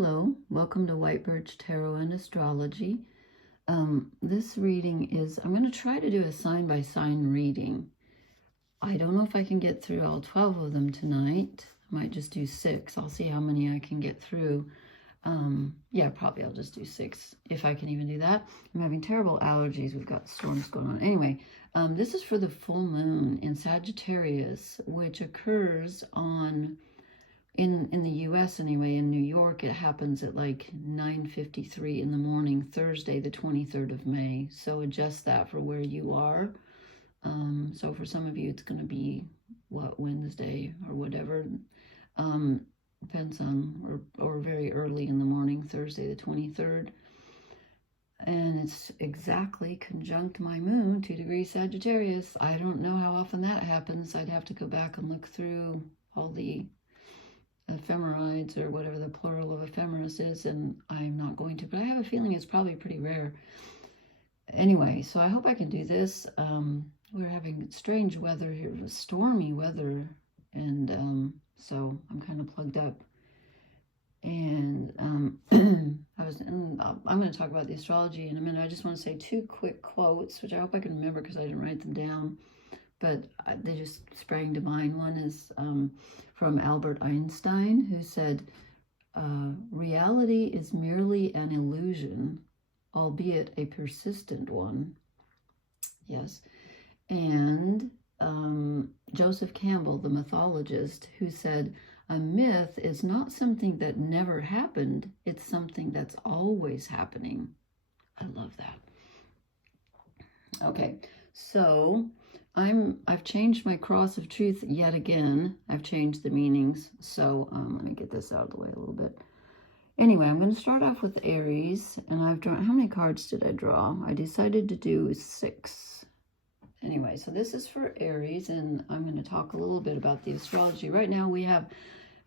Hello, welcome to White Birch Tarot and Astrology. This reading is, I'm going to try to do a sign-by-sign reading. I don't know if I can get through all 12 of them tonight. I might just do 6. I'll see how many I can get through. Yeah, probably I'll just do 6, if I can even do that. I'm having terrible allergies. We've got storms going on. Anyway, this is for the full moon in Sagittarius, which occurs on... In the U.S. anyway, in New York, it happens at like 9:53 in the morning, Thursday, the 23rd of May. So adjust that for where you are. So for some of you, it's going to be, what, Wednesday or whatever. Depends on, or very early in the morning, Thursday, the 23rd. And it's exactly conjunct my moon, 2 degrees Sagittarius. I don't know how often that happens. I'd have to go back and look through all the ephemerides, or whatever the plural of ephemeris is, and I'm not going to, but I have a feeling it's probably pretty rare. Anyway, so I hope I can do this. We're having strange weather here, stormy weather, and so I'm kind of plugged up. And I'm going to talk about the astrology in a minute. I just want to say 2 quick quotes, which I hope I can remember because I didn't write them down, but they just sprang to mind. One is from Albert Einstein, who said, reality is merely an illusion, albeit a persistent one. Yes. And Joseph Campbell, the mythologist, who said, a myth is not something that never happened, it's something that's always happening. I love that. Okay, so I've changed my cross of truth yet again. I've changed the meanings. So let me get this out of the way a little bit. Anyway, I'm going to start off with Aries, and I've drawn, how many cards did I draw? I decided to do 6. Anyway, so this is for Aries, and I'm going to talk a little bit about the astrology. Right now we have,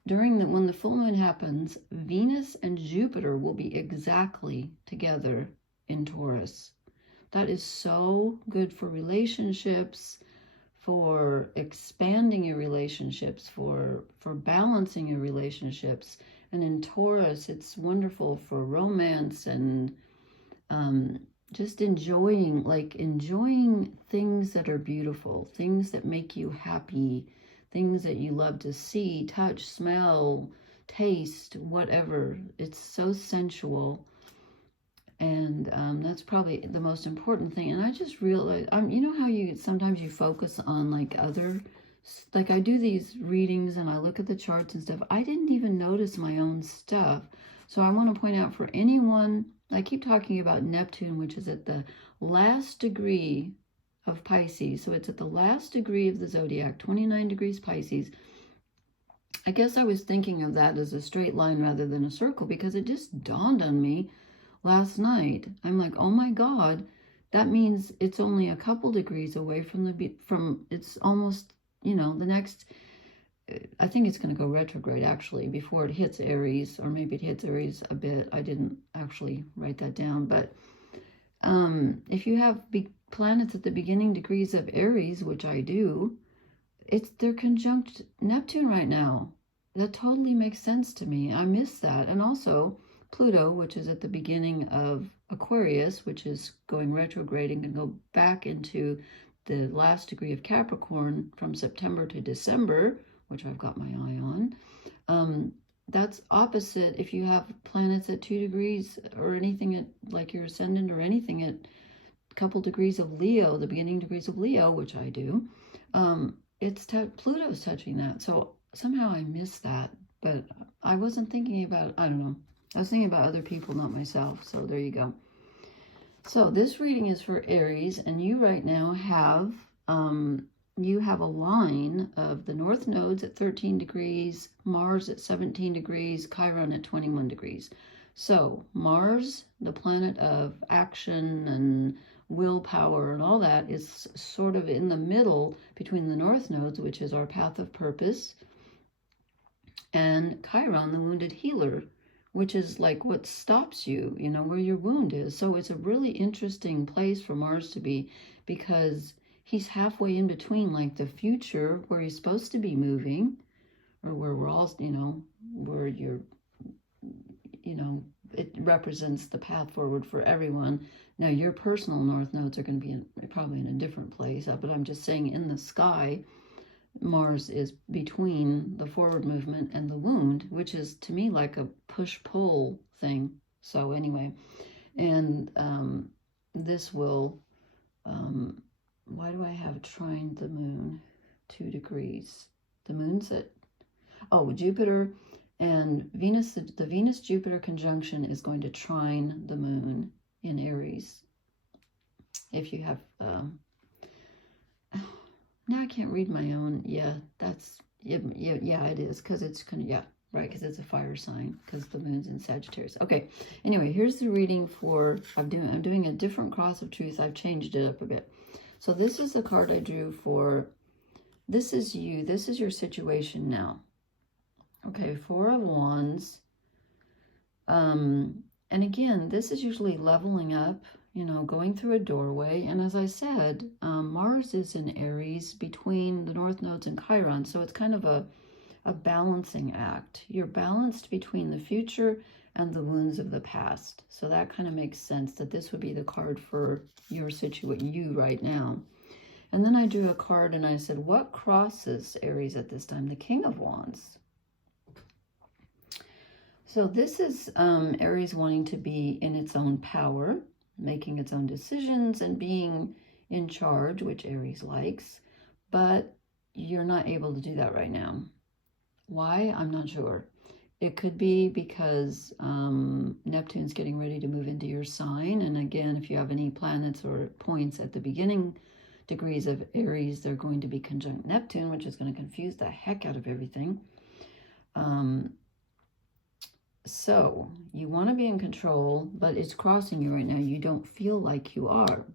when the full moon happens, Venus and Jupiter will be exactly together in Taurus. That is so good for relationships, for expanding your relationships, for balancing your relationships. And in Taurus, it's wonderful for romance and just enjoying things that are beautiful, things that make you happy, things that you love to see, touch, smell, taste, whatever. It's so sensual. And that's probably the most important thing. And I just realized, you know how sometimes you focus on like I do these readings and I look at the charts and stuff. I didn't even notice my own stuff. So I want to point out for anyone, I keep talking about Neptune, which is at the last degree of Pisces. So it's at the last degree of the zodiac, 29 degrees Pisces. I guess I was thinking of that as a straight line rather than a circle, because it just dawned on me last night. I'm like, oh my God, that means it's only a couple degrees away from it's almost, the next, I think it's going to go retrograde actually before it hits Aries, or maybe it hits Aries a bit. I didn't actually write that down, but if you have planets at the beginning degrees of Aries, which I do, they're conjunct Neptune right now. That totally makes sense to me. I miss that. And also Pluto, which is at the beginning of Aquarius, which is going retrograde and can go back into the last degree of Capricorn from September to December, which I've got my eye on. That's opposite if you have planets at 2 degrees or anything at like your ascendant, or anything at a couple degrees of Leo, the beginning degrees of Leo, which I do. Pluto's touching that. So somehow I missed that, but I wasn't thinking about, I don't know. I was thinking about other people, not myself. So there you go. So this reading is for Aries, and you right now have, you have a line of the North nodes at 13 degrees, Mars at 17 degrees, Chiron at 21 degrees. So Mars, the planet of action and willpower and all that, is sort of in the middle between the North nodes, which is our path of purpose, and Chiron, the wounded healer, which is like what stops you, where your wound is. So it's a really interesting place for Mars to be, because he's halfway in between, like the future where he's supposed to be moving, or where we're all, where you're, you know, it represents the path forward for everyone. Now, your personal north nodes are going to be probably in a different place, but I'm just saying in the sky, Mars is between the forward movement and the wound, which is to me like a push-pull thing. So anyway, and this will, why do I have trine the moon 2 degrees? The moon's at, oh, Jupiter and Venus, the Venus-Jupiter conjunction is going to trine the moon in Aries. If you have, now I can't read my own. Yeah, that's, yeah, it is, because it's kind of, yeah, right, because it's a fire sign, because the moon's in Sagittarius. Okay, anyway, here's the reading for, I'm doing a different cross of truth. I've changed it up a bit. So this is the card I drew for, this is you, this is your situation now. Okay, 4 of Wands. And again, this is usually leveling up, you know, going through a doorway. And as I said, Mars is in Aries between the North Nodes and Chiron. So it's kind of a balancing act. You're balanced between the future and the wounds of the past. So that kind of makes sense that this would be the card for your situation, you right now. And then I drew a card and I said, what crosses Aries at this time? The King of Wands. So this is Aries wanting to be in its own power, making its own decisions and being in charge, which Aries likes, but you're not able to do that right now. Why? I'm not sure. It could be because Neptune's getting ready to move into your sign. And again, if you have any planets or points at the beginning degrees of Aries, they're going to be conjunct Neptune, which is going to confuse the heck out of everything. So you want to be in control, but it's crossing you right now. You don't feel like you are.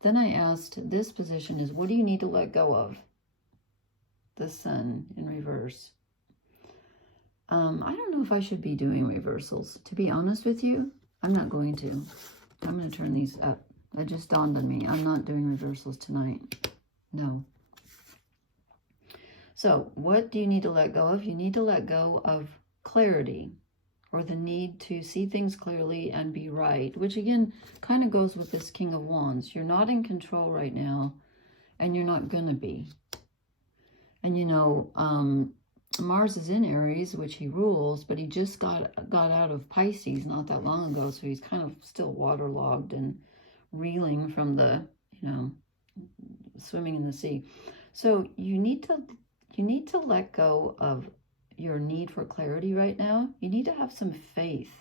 Then I asked, this position is, what do you need to let go of? The Sun in reverse. I don't know if I should be doing reversals. To be honest with you, I'm not going to. I'm going to turn these up. That just dawned on me. I'm not doing reversals tonight. No. So what do you need to let go of? You need to let go of clarity, or the need to see things clearly and be right, which again kind of goes with this King of Wands. You're not in control right now, and you're not going to be. And you know, Mars is in Aries, which he rules, but he just got out of Pisces not that long ago, so he's kind of still waterlogged and reeling from the, you know, swimming in the sea. So you need to let go of your need for clarity right now. You need to have some faith.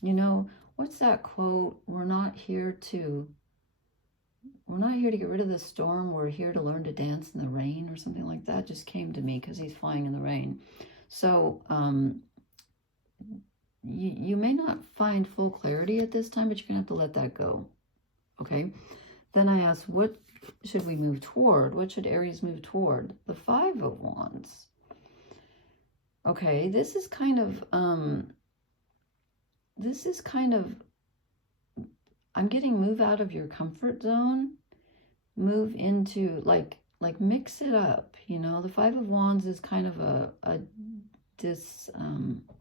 You know, what's that quote? We're not here to get rid of the storm. We're here to learn to dance in the rain, or something like that. Just came to me because he's flying in the rain. So you may not find full clarity at this time, but you're gonna have to let that go. Okay. Then I asked, what should we move toward? What should Aries move toward? The 5 of Wands. Okay, this is kind of, I'm getting move out of your comfort zone, move into, like mix it up, you know. The 5 of Wands is kind of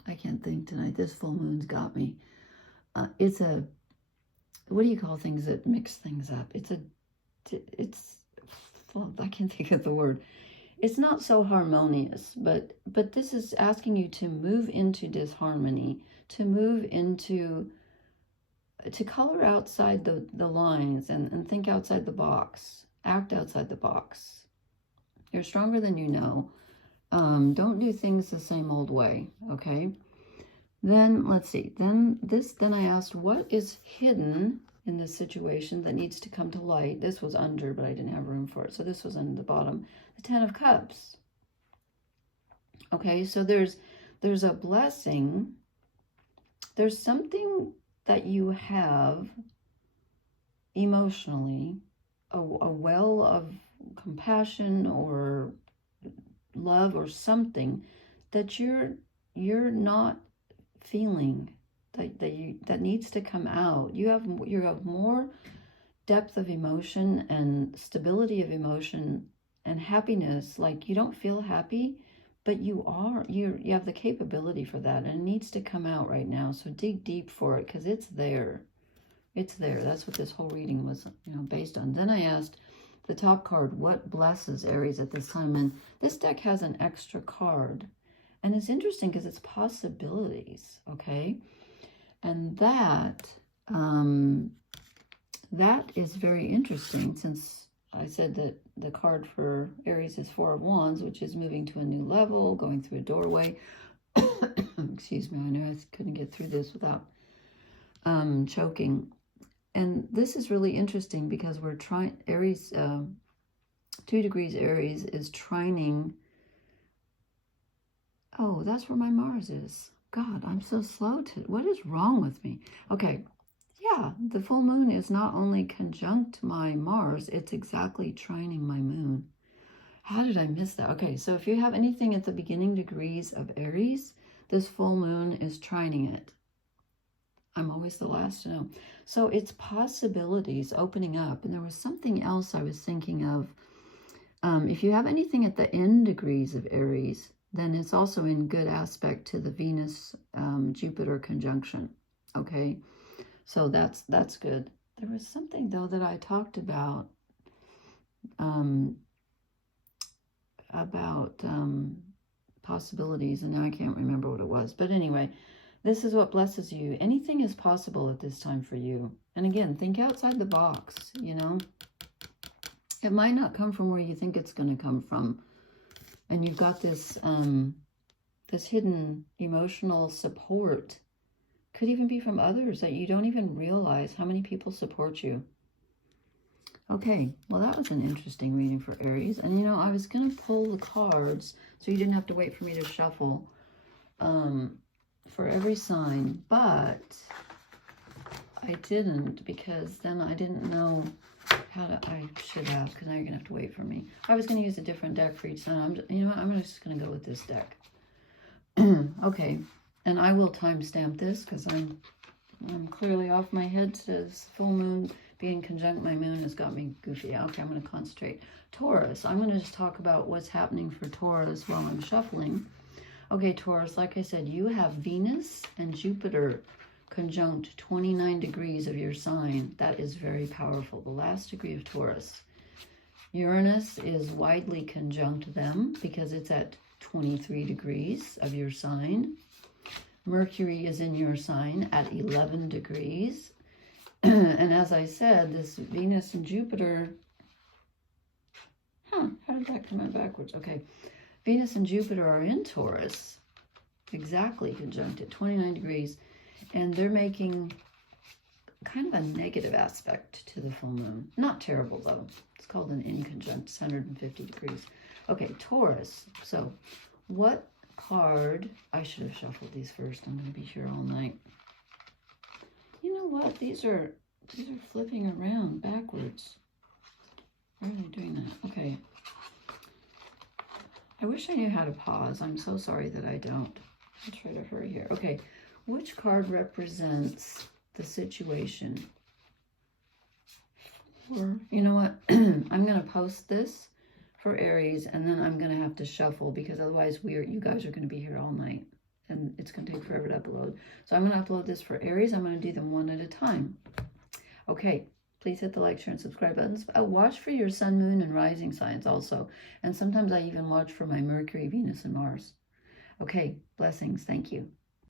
I can't think tonight, this full moon's got me. It's a, what do you call things that mix things up? I can't think of the word. It's not so harmonious, but this is asking you to move into disharmony, to move into, to color outside the lines and think outside the box, act outside the box. You're stronger than you know. Don't do things the same old way, okay? Then, let's see, then I asked, what is hidden in this situation that needs to come to light? This was under, but I didn't have room for it, so this was under the bottom. The 10 of Cups. Okay, so there's a blessing. There's something that you have emotionally, a well of compassion or love or something that you're not feeling, that needs to come out. You have more depth of emotion and stability of emotion and happiness. Like, you don't feel happy, but you have the capability for that, and it needs to come out right now. So dig deep for it, because it's there. It's there. That's what this whole reading was, based on. Then I asked the top card, what blesses Aries at this time? And this deck has an extra card. And it's interesting because it's possibilities, okay? And that is very interesting, since I said that the card for Aries is Four of Wands, which is moving to a new level, going through a doorway. Excuse me, I know I couldn't get through this without choking. And this is really interesting because we're trying, Aries, 2 degrees Aries is trining. Oh, that's where my Mars is. God, I'm so slow to, what is wrong with me? Okay, yeah, the full moon is not only conjunct my Mars, it's exactly trining my moon. How did I miss that? Okay, so if you have anything at the beginning degrees of Aries, this full moon is trining it. I'm always the last to know. So it's possibilities opening up. And there was something else I was thinking of. If you have anything at the end degrees of Aries, then it's also in good aspect to the Venus Jupiter conjunction. Okay, so that's good. There was something though that I talked about possibilities, and now I can't remember what it was. But anyway, this is what blesses you. Anything is possible at this time for you. And again, think outside the box, It might not come from where you think it's going to come from. And you've got this, this hidden emotional support. Could even be from others that you don't even realize how many people support you. Okay, well, that was an interesting reading for Aries. And, I was going to pull the cards so you didn't have to wait for me to shuffle for every sign. But I didn't, because then I didn't know how to, I should have, because now you're going to have to wait for me. I was going to use a different deck for each sign. I'm just going to go with this deck. Okay, and I will timestamp this because I'm clearly off my head. Says full moon being conjunct my moon has got me goofy. Okay, I'm going to concentrate. Taurus, I'm going to just talk about what's happening for Taurus while I'm shuffling. Okay, Taurus, like I said, you have Venus and Jupiter conjunct 29 degrees of your sign. That is very powerful. The last degree of Taurus. Uranus is widely conjunct them because it's at 23 degrees of your sign. Mercury is in your sign at 11 degrees. And as I said, this Venus and Jupiter, how did that come out backwards? Okay, Venus and Jupiter are in Taurus, exactly conjunct at 29 degrees, and they're making kind of a negative aspect to the full moon. Not terrible, though. It's called an inconjunct. It's 150 degrees. Okay, Taurus. So what card? I should have shuffled these first. I'm going to be here all night. You know what? These are flipping around backwards. Why are they doing that? Okay. I wish I knew how to pause. I'm so sorry that I don't. I'll try to hurry here. Okay. Which card represents the situation? Or, you know what? I'm going to post this for Aries, and then I'm going to have to shuffle, because otherwise you guys are going to be here all night, and it's going to take forever to upload. So I'm going to upload this for Aries. I'm going to do them one at a time. Okay. Please hit the like, share, and subscribe buttons. Watch for your sun, moon, and rising signs also. And sometimes I even watch for my Mercury, Venus, and Mars. Okay. Blessings. Thank you.